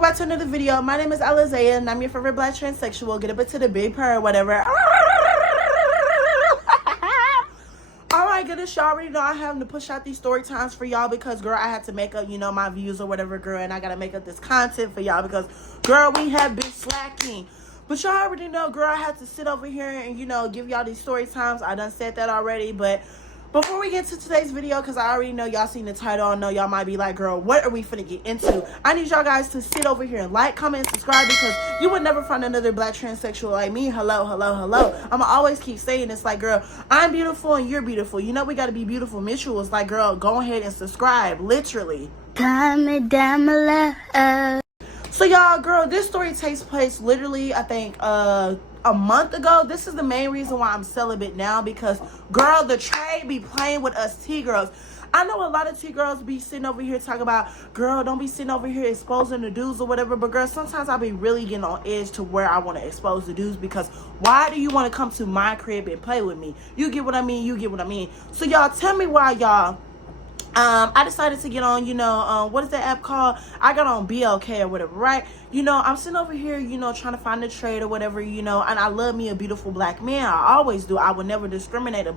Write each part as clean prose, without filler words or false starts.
welcome back to another video. My name is Alizaya and I'm your favorite black transsexual. Get up into the big purr or whatever. Oh my goodness, y'all already know I have to push out these story times for y'all because, girl, I had to make up, my views or whatever, girl, and I gotta make up this content for y'all because, girl, we have been slacking. But y'all already know, girl, I had to sit over here and, give y'all these story times. I done said that already, but before we get to today's video, because I already know y'all seen the title, I know y'all might be like, girl, what are we finna get into? I need y'all guys to sit over here and like, comment, and subscribe because you would never find another black transsexual like me. Hello. I'ma always keep saying this, like, girl, I'm beautiful and you're beautiful. You know we gotta be beautiful mutuals. Like, girl, go ahead and subscribe, literally. Comment down below. So y'all, girl, this story takes place literally, I think, a month ago. This is the main reason why I'm celibate now because, girl, the trade be playing with us T-girls. I know a lot of T-girls be sitting over here talking about, girl, don't be sitting over here exposing the dudes or whatever, but, girl, sometimes I be really getting on edge to where I want to expose the dudes because why do you want to come to my crib and play with me? You get what I mean? So, y'all, tell me why, y'all. I decided to get on, what is that app called? I got on BLK or whatever, right? I'm sitting over here, trying to find a trade or whatever, and I love me a beautiful black man. I always do. I would never discriminate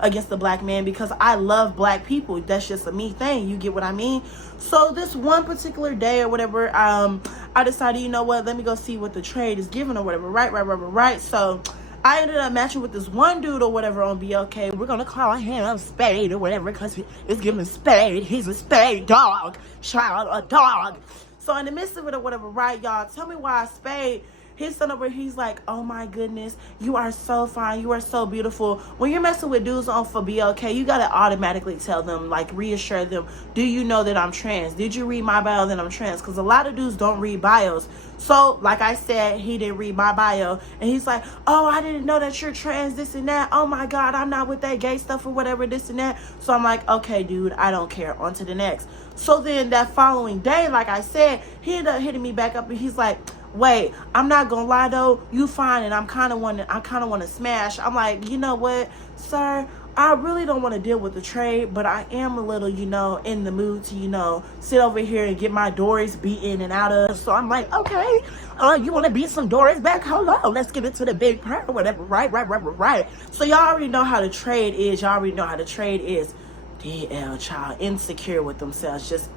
against a black man because I love black people. That's just a me thing. You get what I mean? So this one particular day or whatever, I decided, you know what? Let me go see what the trade is giving or whatever, right? So I ended up matching with this one dude or whatever on BLK. We're gonna call him Spade or whatever because it's giving Spade. He's a spade dog. Child, a dog. So in the midst of it or whatever, right, y'all, tell me why Spade, his son over, he's like, oh my goodness, you are so fine, you are so beautiful. When you're messing with dudes on for BLK, you gotta automatically tell them, like, reassure them, do you know that I'm trans? Did you read my bio that I'm trans? Because a lot of dudes don't read bios. So, like I said, he didn't read my bio. And he's like, oh, I didn't know that you're trans, this and that. Oh my God, I'm not with that gay stuff or whatever, this and that. So I'm like, okay, dude, I don't care. On to the next. So then that following day, like I said, he ended up hitting me back up and he's like, wait, I'm not gonna lie though, you fine and I kind of want to smash. I'm like, you know what, sir, I really don't want to deal with the trade, but I am a little, in the mood to, sit over here and get my doors beaten and out of. So I'm like, okay, you want to beat some doors back? Hello, let's get into the big part or whatever. Right. So y'all already know how the trade is. DL, child, insecure with themselves, just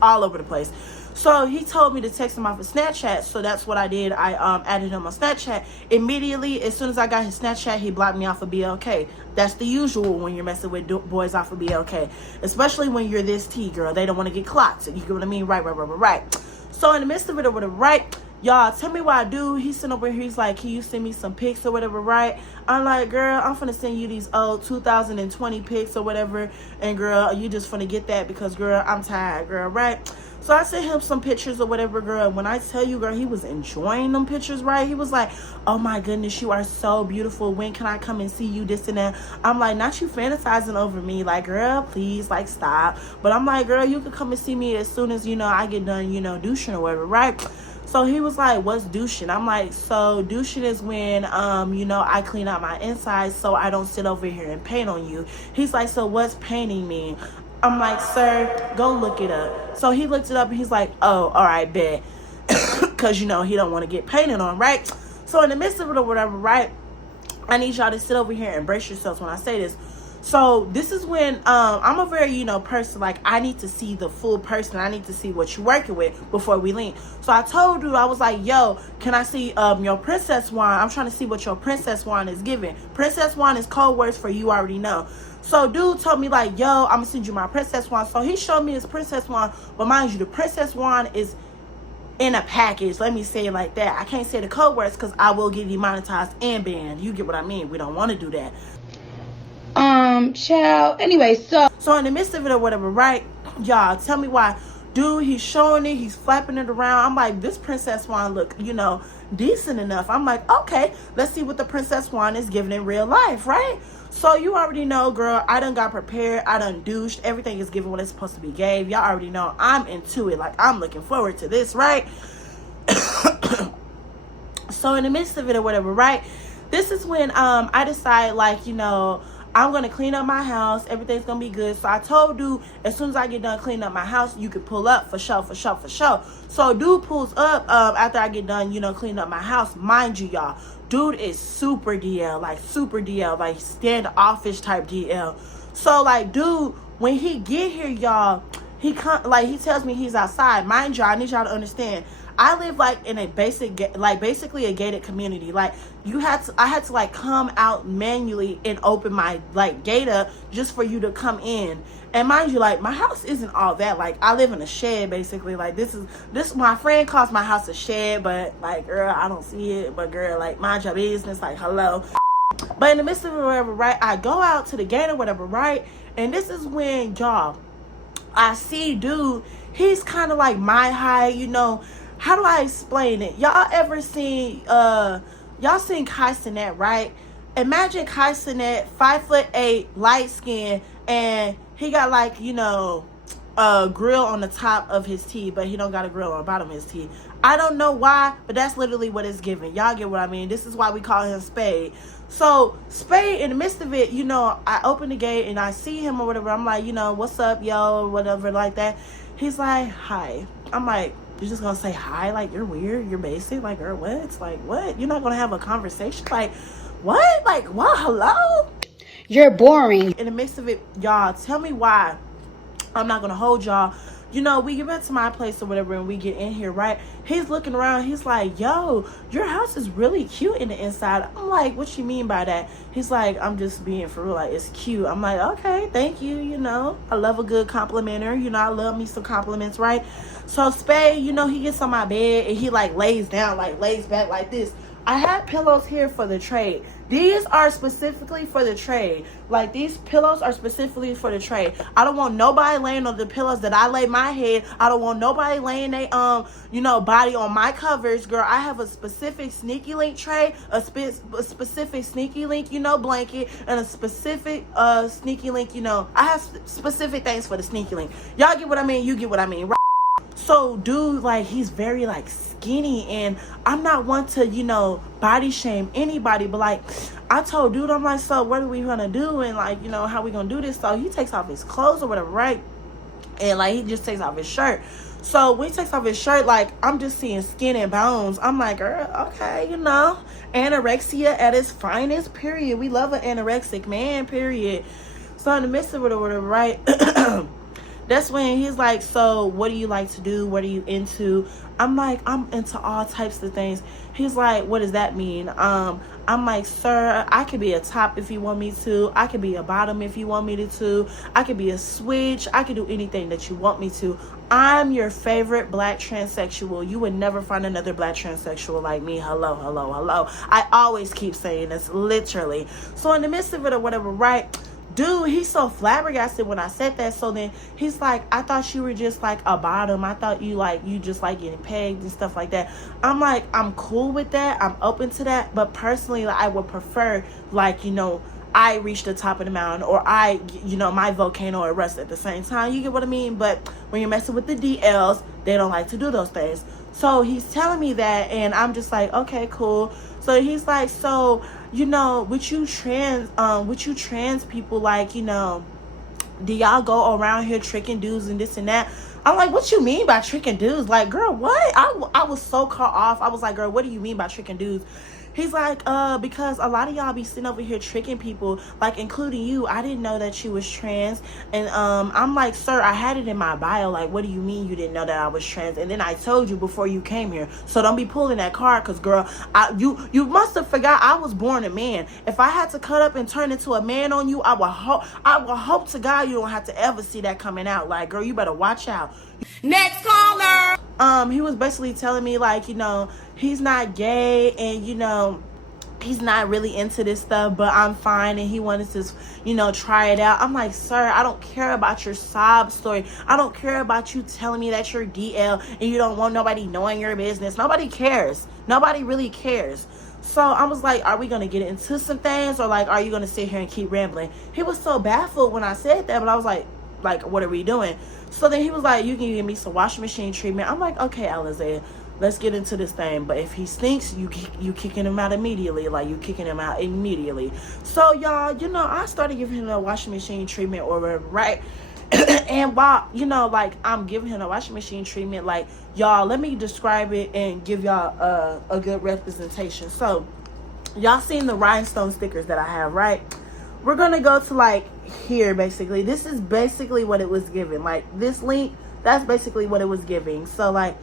all over the place. So he told me to text him off of Snapchat, so that's what I did. I added him on Snapchat. Immediately, as soon as I got his Snapchat, he blocked me off of BLK. That's the usual when you're messing with boys off of BLK, especially when you're this T-girl. They don't want to get clocked. You get what I mean? Right. So in the midst of it or whatever, right? Y'all, tell me why I do. He's sitting over here. He's like, can you send me some pics or whatever, right? I'm like, girl, I'm finna send you these old 2020 pics or whatever. And, girl, you just finna get that because, girl, I'm tired, girl, right? So I sent him some pictures or whatever, girl. When I tell you, girl, he was enjoying them pictures, right? He was like, oh, my goodness, you are so beautiful. When can I come and see you, this and that? I'm like, not you fantasizing over me. Like, girl, please, like, stop. But I'm like, girl, you can come and see me as soon as, I get done, douching or whatever, right? So he was like, what's douching? I'm like, so douching is when, I clean out my insides so I don't sit over here and paint on you. He's like, so what's painting mean? I'm like, sir, go look it up. So he looked it up and he's like, oh, all right, bet. Because, he don't want to get painted on, right? So in the midst of it or whatever, right, I need y'all to sit over here and brace yourselves when I say this. So this is when I'm a very, person, like, I need to see the full person. I need to see what you're working with before we link. So I told you, I was like, yo, can I see your princess wine? I'm trying to see what your princess wine is giving. Princess wine is code words for you already know. So dude told me, like, yo, I'm gonna send you my princess wine. So he showed me his princess wine, but mind you, the princess wine is in a package. Let me say it like that. I can't say the code words because I will get demonetized and banned. You get what I mean? We don't want to do that. Child. Anyway, so in the midst of it or whatever, right, y'all, tell me why. Dude, he's showing it, he's flapping it around. I'm like, this princess wine look, decent enough. I'm like, okay, let's see what the princess wine is giving in real life, right? So you already know, girl, I done got prepared, I done douched, everything is given what it's supposed to be gave. Y'all already know I'm into it. Like, I'm looking forward to this, right? So in the midst of it or whatever, right, this is when I decide, like, I'm going to clean up my house. Everything's going to be good. So I told dude, as soon as I get done cleaning up my house, you could pull up for sure, for sure, for sure. So dude pulls up after I get done, cleaning up my house. Mind you, y'all, dude is super DL, like standoffish type DL. So like, dude, when he get here, y'all, he tells me he's outside. Mind you, I need y'all to understand, I live like in a basically a gated community. Like I had to like come out manually and open my like gate up just for you to come in. And mind you, like my house isn't all that. Like I live in a shed basically. Like this my friend calls my house a shed, but like girl, I don't see it. But girl, like mind your business. Like hello. But in the midst of it, whatever, right? I go out to the gate or whatever, right? And this is when y'all, I see dude. He's kind of like my height, How do I explain it? Y'all ever seen y'all seen Kai Cenat, right? Imagine Kai Cenat, 5'8", light skin, and he got like, a grill on the top of his teeth, but he don't got a grill on the bottom of his teeth. I don't know why, but that's literally what it's giving. Y'all get what I mean? This is why we call him Spade. So Spade, in the midst of it, I open the gate and I see him or whatever. I'm like, what's up, yo, or whatever like that. He's like, hi. I'm like, you're just gonna say hi? Like, you're weird, you're basic? Like, girl, what? It's like, what? You're not gonna have a conversation? Like, what? Like, what? Hello? You're boring. In the midst of it, y'all, tell me why I'm not gonna hold y'all. We get back to my place or whatever and we get in here, right? He's looking around. He's like, yo, your house is really cute in the inside. I'm like, what you mean by that? He's like, I'm just being for real. Like, it's cute. I'm like, okay, thank you. I love a good complimenter. I love me some compliments, right? So Spade, he gets on my bed and he like lays down, like lays back like this. I had pillows here for the trade. These are specifically for the trade. Like, these pillows are specifically for the trade. I don't want nobody laying on the pillows that I lay my head. I don't want nobody laying their body on my covers. Girl, I have a specific sneaky link tray, a specific sneaky link, blanket, and a specific sneaky link, I have specific things for the sneaky link. Y'all get what I mean? You get what I mean, right? So dude, like, he's very like skinny, and I'm not one to body shame anybody, but like I told dude, I'm like, so what are we gonna do, and like how we gonna do this? So he takes off his clothes or whatever, right? And like he just takes off his shirt. So when he takes off his shirt, like I'm just seeing skin and bones. I'm like, girl, okay, anorexia at its finest, period. We love an anorexic man, period. So in the midst of it or whatever, right? That's when he's like, so what do you like to do? What are you into? I'm like, I'm into all types of things. He's like, what does that mean? I'm like, sir, I could be a top if you want me to. I could be a bottom if you want me to. I could be a switch. I could do anything that you want me to. I'm your favorite black transsexual. You would never find another black transsexual like me. Hello, hello, hello. I always keep saying this, literally. So in the midst of it or whatever, right? Dude, he's so flabbergasted when I said that. So then he's like, I thought you were just like a bottom. I thought you just like getting pegged and stuff like that. I'm like, I'm cool with that. I'm open to that. But personally, I would prefer I reach the top of the mountain, or my volcano erupt at the same time. You get what I mean? But when you're messing with the DLs, they don't like to do those things. So he's telling me that, and I'm just like, okay, cool. So he's like, so, with you trans people, like, do y'all go around here tricking dudes and this and that? I'm like, what you mean by tricking dudes? Like, girl, what? I was so caught off. I was like, girl, what do you mean by tricking dudes? He's like, because a lot of y'all be sitting over here tricking people, like including you. I didn't know that you was trans. And I'm like, sir, I had it in my bio. Like, what do you mean you didn't know that I was trans? And then I told you before you came here. So don't be pulling that card, because girl, you must have forgot I was born a man. If I had to cut up and turn into a man on you, I will hope to God you don't have to ever see that coming out. Like, girl, you better watch out. Next caller. He was basically telling me, like, he's not gay, and he's not really into this stuff, but I'm fine, and he wanted to try it out. I'm like, sir, I don't care about your sob story. I don't care about you telling me that you're DL and you don't want nobody knowing your business. Nobody cares. Nobody really cares. So I was like, are we gonna get into some things, or like, are you gonna sit here and keep rambling? He was so baffled when I said that, but I was like, what are we doing? So then he was like, you can give me some washing machine treatment. I'm like, okay, Alizé. let's get into this thing. But if he stinks, you kicking him out immediately. Like, you kicking him out immediately. So, y'all, you know, I started giving him a washing machine treatment or whatever, right? And while, you know, like, I'm giving him a washing machine treatment, like, y'all, let me describe it and give y'all a good representation. So, y'all seen the rhinestone stickers that I have, right? We're gonna go to, like, here, basically. This is basically what it was giving. Like, this length, that's basically what it was giving. So, like,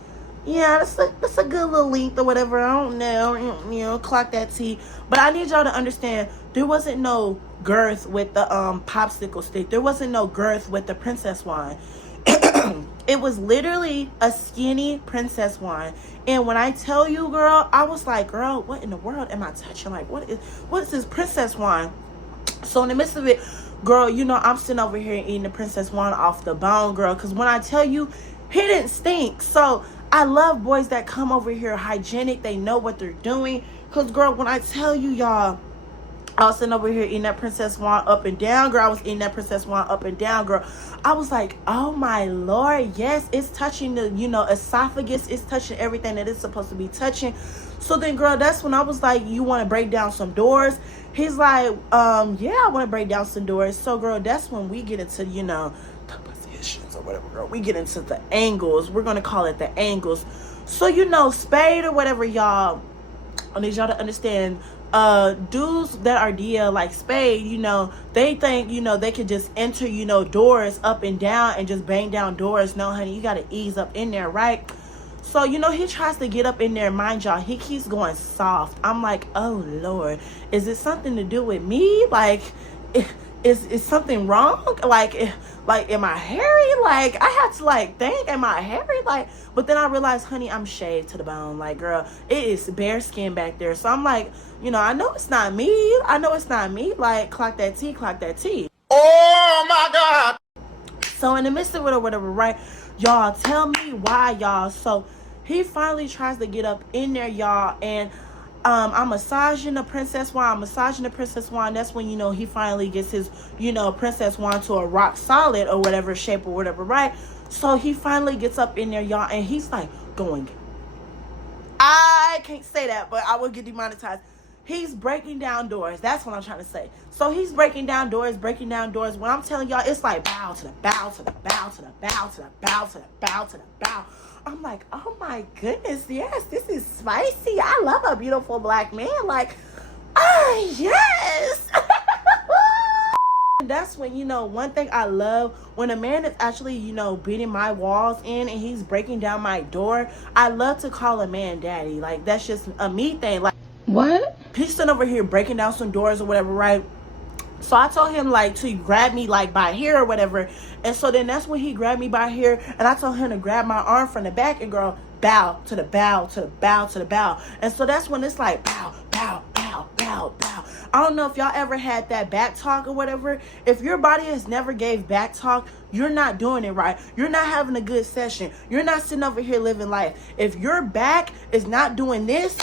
yeah, that's a good little length or whatever. I don't know, you know, clock that T. But I need y'all to understand, there wasn't no girth with the popsicle stick. There wasn't no girth with the princess wine. It was literally a skinny princess wine. And when I tell you, girl, I was like, girl, what in the world am I touching? Like, what is this princess wine? So in the midst of it, girl, you know, I'm sitting over here eating the princess wine off the bone, girl. Because when I tell you, he didn't stink. So I love boys that come over here hygienic. They know what they're doing. Because, girl, when I tell you, y'all, I was sitting over here eating that princess wine up and down, girl. I was eating that princess wine up and down, girl. I was like, oh, my Lord. Yes, it's touching the, you know, esophagus. It's touching everything that it's supposed to be touching. So then, girl, that's when I was like, you want to break down some doors? He's like, yeah, I want to break down some doors. So, girl, that's when we get into, you know, the positions or whatever, girl. We get into the angles. We're going to call it the angles. So, you know, spade or whatever, y'all. I need y'all to understand, dudes that are DL like spade, you know, they think, you know, they could just enter, you know, doors up and down and just bang down doors. No, honey, you got to ease up in there, right? So, you know, he tries to get up in there. Mind y'all, he keeps going soft. I'm like, oh, Lord, is it something to do with me? Like, is something wrong? Like, am I hairy? Like, I have to, like, think, am I hairy? Like, but then I realized, honey, I'm shaved to the bone. Like, girl, it is bare skin back there. So I'm like, you know, I know it's not me. I know it's not me. Like, clock that T, clock that T. Oh my God. So in the midst of it or whatever, right? Y'all, tell me why, y'all. So he finally tries to get up in there, y'all, and I'm massaging the princess wine. That's when, you know, he finally gets his, you know, princess wine to a rock solid or whatever shape or whatever, right? So he finally gets up in there, y'all, and he's like going. I can't say that, but I will get demonetized. He's breaking down doors. That's what I'm trying to say. So he's breaking down doors. When I'm telling y'all, it's like bow to the bow to the bow to the bow to the bow to the bow to the bow. I'm like, oh my goodness, yes, this is spicy. I love a beautiful black man. Like, oh, yes. And that's when, you know, one thing I love, when a man is actually, you know, beating my walls in and he's breaking down my door, I love to call a man daddy. Like, that's just a me thing. Like, What? he's sitting over here breaking down some doors or whatever, right? So I told him, like, to grab me, like, by here or whatever. And so then that's when he grabbed me by here. And I told him to grab my arm from the back and, girl, bow to the bow to the bow to the bow. And so that's when it's like bow, bow, bow, bow, bow. I don't know if y'all ever had that back talk or whatever. If your body has never gave back talk, you're not doing it right. You're not having a good session. You're not sitting over here living life. If your back is not doing this,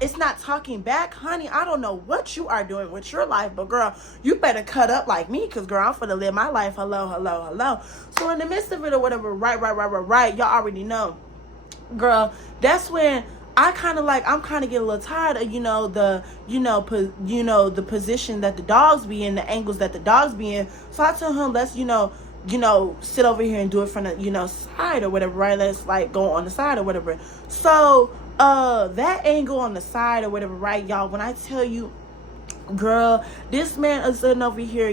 it's not talking back, honey, I don't know what you are doing with your life, but girl, you better cut up like me, because girl, I'm finna live my life. Hello. So in the midst of it or whatever, right, y'all already know, girl, that's when I'm kind of getting a little tired of, the position that the dogs be in, the angles that the dogs be in. So I told him, let's, sit over here and do it from the, side or whatever, right? Let's like go on the side or whatever. So that angle on the side or whatever, right, y'all, when I tell you, girl, this man is sitting over here,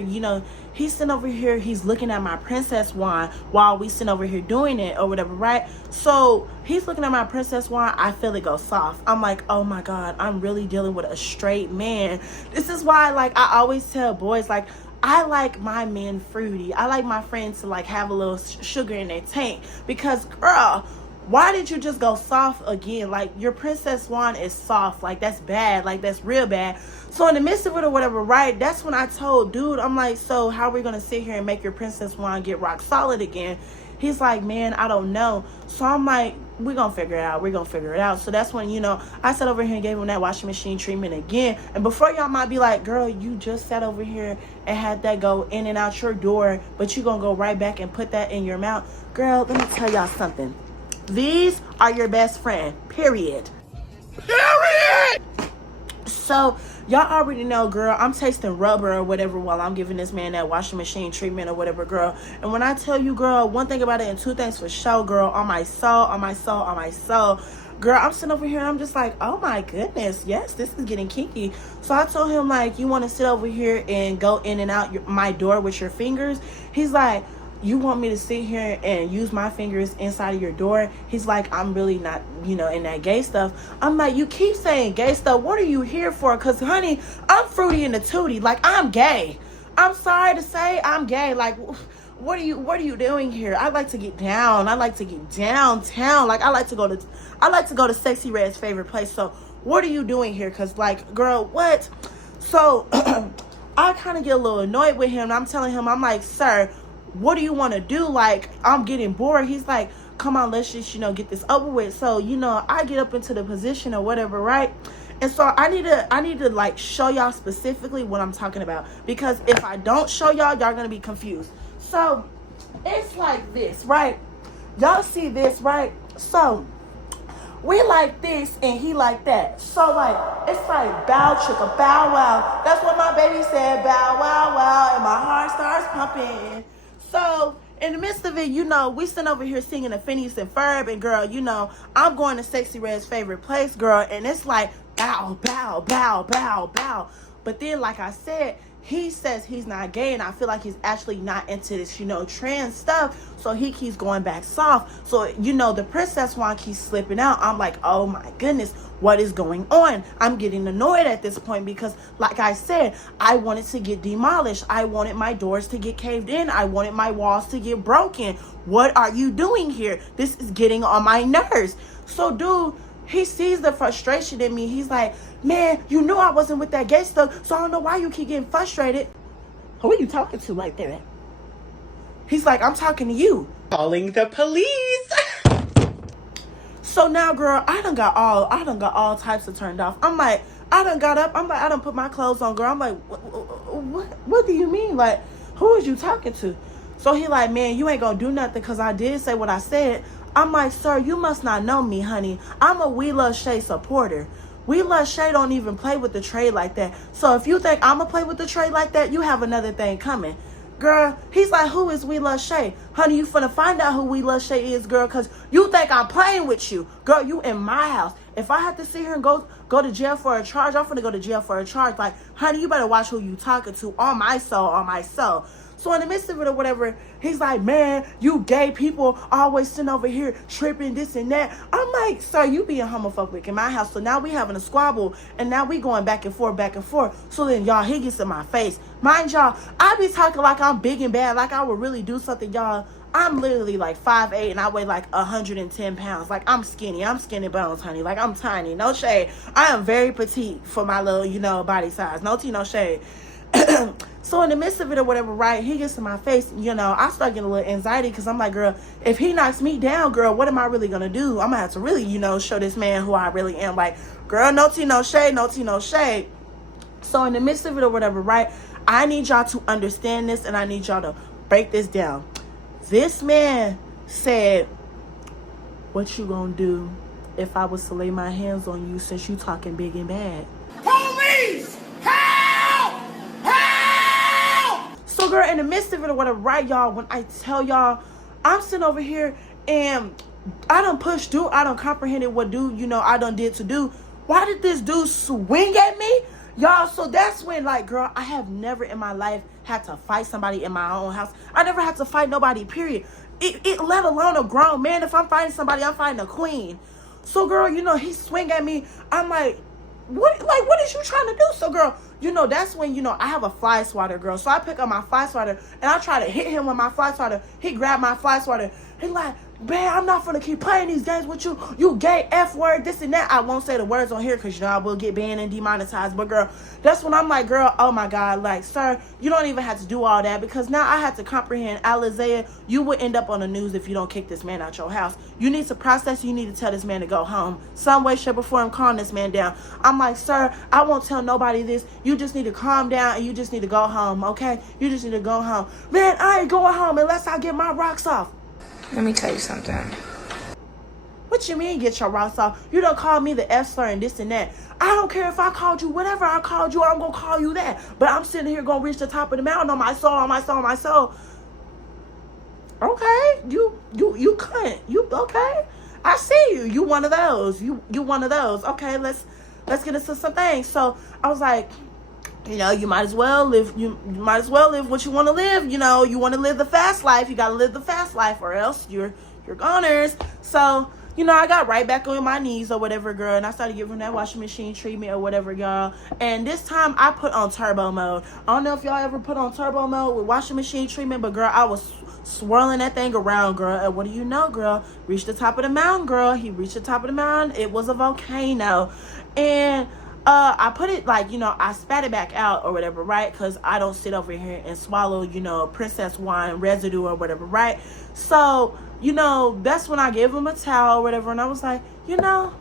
he's sitting over here, he's looking at my princess wine while we sitting over here doing it or whatever, right? So he's looking at my princess wine. I feel it go soft. I'm like, oh my God, I'm really dealing with a straight man. This is why, like, I always tell boys, like, I like my men fruity. I like my friends to like have a little sugar in their tank, because girl, why did you just go soft again? Like, your princess wine is soft. Like, that's bad. Like, that's real bad. So in the midst of it or whatever, right, that's when I told dude, I'm like, so how are we going to sit here and make your princess wine get rock solid again? He's like, man, I don't know. So I'm like, we're going to figure it out. So that's when, I sat over here and gave him that washing machine treatment again. And before y'all might be like, girl, you just sat over here and had that go in and out your door, but you going to go right back and put that in your mouth. Girl, let me tell y'all something. These are your best friend, period. Period! So y'all already know, girl, I'm tasting rubber or whatever while I'm giving this man that washing machine treatment or whatever, girl. And when I tell you, girl, one thing about it and two things for sure, girl, on my soul, on my soul, on my soul, girl, I'm sitting over here and I'm just like, oh my goodness, yes, this is getting kinky. So I told him, like, you want to sit over here and go in and out my door with your fingers? He's like, you want me to sit here and use my fingers inside of your door? He's like, I'm really not, in that gay stuff. I'm like, you keep saying gay stuff. What are you here for? Because, honey, I'm fruity in the tootie. Like, I'm gay. I'm sorry to say I'm gay. Like, what are you doing here? I like to get down. I like to get downtown. Like, I like to go to Sexy Red's favorite place. So what are you doing here? Because, like, girl, what? So I kind of get a little annoyed with him. I'm telling him, I'm like, sir, what do you want to do? Like, I'm getting bored. He's like, come on, let's just, get this over with. So, I get up into the position or whatever, right? And so I need to like show y'all specifically what I'm talking about, because if I don't show y'all gonna be confused. So it's like this, right? Y'all see this, right? So we like this and he like that. So like, it's like bow chicka, bow wow. That's what my baby said, bow wow wow, and my heart starts pumping. So in the midst of it, we sitting over here singing a Phineas and Ferb, and girl, I'm going to Sexy Red's favorite place, girl, and it's like bow, bow, bow, bow, bow. But then, like I said, he says he's not gay, and I feel like he's actually not into this, trans stuff. So he keeps going back soft. So, the princess one keeps slipping out. I'm like, oh my goodness, what is going on? I'm getting annoyed at this point because, like I said, I wanted to get demolished. I wanted my doors to get caved in. I wanted my walls to get broken. What are you doing here? This is getting on my nerves. So, dude, he sees the frustration in me. He's like, man, you knew I wasn't with that gay stuff, so I don't know why you keep getting frustrated. Who are you talking to right there? He's like, I'm talking to you. Calling the police. So now, girl, I done got all types of turned off. I'm like, I done got up. I'm like, I done put my clothes on, girl. I'm like, what do you mean? Like, who is you talking to? So he like, man, you ain't gonna do nothing because I did say what I said. I'm like, sir, you must not know me, honey. I'm a We Love Shay supporter. We Love Shay don't even play with the trade like that. So if you think I'm going to play with the trade like that, you have another thing coming. Girl, he's like, who is We Love Shay? Honey, you finna find out who We Love Shay is, girl, because you think I'm playing with you. Girl, you in my house. If I have to sit here and go to jail for a charge, I'm finna go to jail for a charge. Like, honey, you better watch who you talking to. On my soul, on my soul. So in the midst of it or whatever, he's like, man, you gay people always sitting over here tripping this and that. I'm like, sir, you being homophobic in my house. So now we having a squabble, and now we going back and forth, back and forth. So then y'all, he gets in my face. Mind y'all, I be talking like I'm big and bad, like I would really do something, y'all. I'm literally like 5'8", and I weigh like 110 pounds. Like, I'm skinny bones, honey. Like, I'm tiny, no shade. I am very petite for my little, body size. No tea, no shade. So in the midst of it or whatever, right, he gets in my face, I start getting a little anxiety because I'm like, girl, if he knocks me down, girl, what am I really going to do? I'm going to have to really, show this man who I really am. Like, girl, no tea, no shade, no tea, no shade. So in the midst of it or whatever, right, I need y'all to understand this, and I need y'all to break this down. This man said, what you going to do if I was to lay my hands on you since you talking big and bad? Police! Help! Help! So, girl, in the midst of it or whatever, right, y'all, when I tell y'all, I'm sitting over here and I done pushed dude, I done comprehended what dude, I done did to do. Why did this dude swing at me? Y'all, so that's when, like, girl, I have never in my life had to fight somebody in my own house. I never had to fight nobody, period. It let alone a grown man. If I'm fighting somebody, I'm fighting a queen. So, girl, he swing at me. I'm like, what is you trying to do? So, girl, that's when, I have a fly swatter, girl. So I pick up my fly swatter and I try to hit him with my fly swatter. He grabbed my fly swatter. He like, man, I'm not gonna keep playing these games with you. You gay F word, this and that. I won't say the words on here because, I will get banned and demonetized. But, girl, that's when I'm like, girl, oh my God. Like, sir, you don't even have to do all that because now I have to comprehend, Alizea, you will end up on the news if you don't kick this man out your house. You need to process. You need to tell this man to go home. Some way, shape, or form, calm this man down. I'm like, sir, I won't tell nobody this. You just need to calm down and you just need to go home, okay? You just need to go home. Man, I ain't going home unless I get my rocks off. Let me tell you something. What you mean get your rocks off? You don't call me the F slur and this and that. I don't care if I called you whatever I called you, I'm gonna call you that. But I'm sitting here gonna reach the top of the mountain on my soul, on my soul, on my soul. Okay, you cunt. You okay? I see you. You one of those. You one of those. Okay, let's get into some things. So I was like, you know, you might as well live. You might as well live what you want to live. You know, you want to live the fast life. You gotta live the fast life, or else you're goners. So, you know, I got right back on my knees or whatever, girl, and I started giving that washing machine treatment or whatever, y'all. And this time I put on turbo mode. I don't know if y'all ever put on turbo mode with washing machine treatment, but girl, I was swirling that thing around, girl. And what do you know, girl? Reached the top of the mountain, girl. He reached the top of the mountain. It was a volcano. And I put it like, you know, I spat it back out or whatever, right? Because I don't sit over here and swallow, you know, princess wine residue or whatever, right? So, you know, that's when I gave him a towel or whatever. And I was like, you know,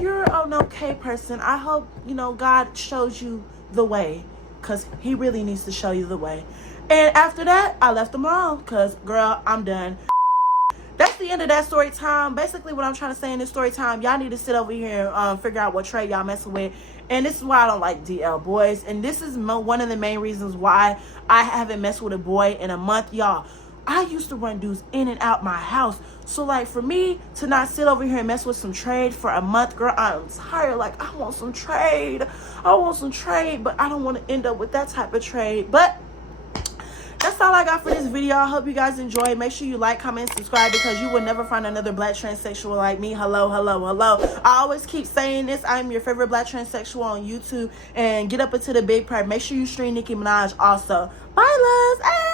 you're an okay person. I hope, you know, God shows you the way, because he really needs to show you the way. And after that, I left him alone because, girl, I'm done. That's the end of that story time. Basically, what I'm trying to say in this story time, y'all need to sit over here and figure out what trade y'all messing with. And this is why I don't like DL boys. And this is one of the main reasons why I haven't messed with a boy in a month, y'all. I used to run dudes in and out my house. So, like, for me to not sit over here and mess with some trade for a month, girl, I'm tired. Like, I want some trade. I want some trade, but I don't want to end up with that type of trade. But that's all I got for this video. I hope you guys enjoyed. Make sure you like, comment, subscribe, because you will never find another black transsexual like me. Hello, hello, hello. I always keep saying this. I'm your favorite black transsexual on YouTube. And get up into the big part. Make sure you stream Nicki Minaj also. Bye, loves. Hey!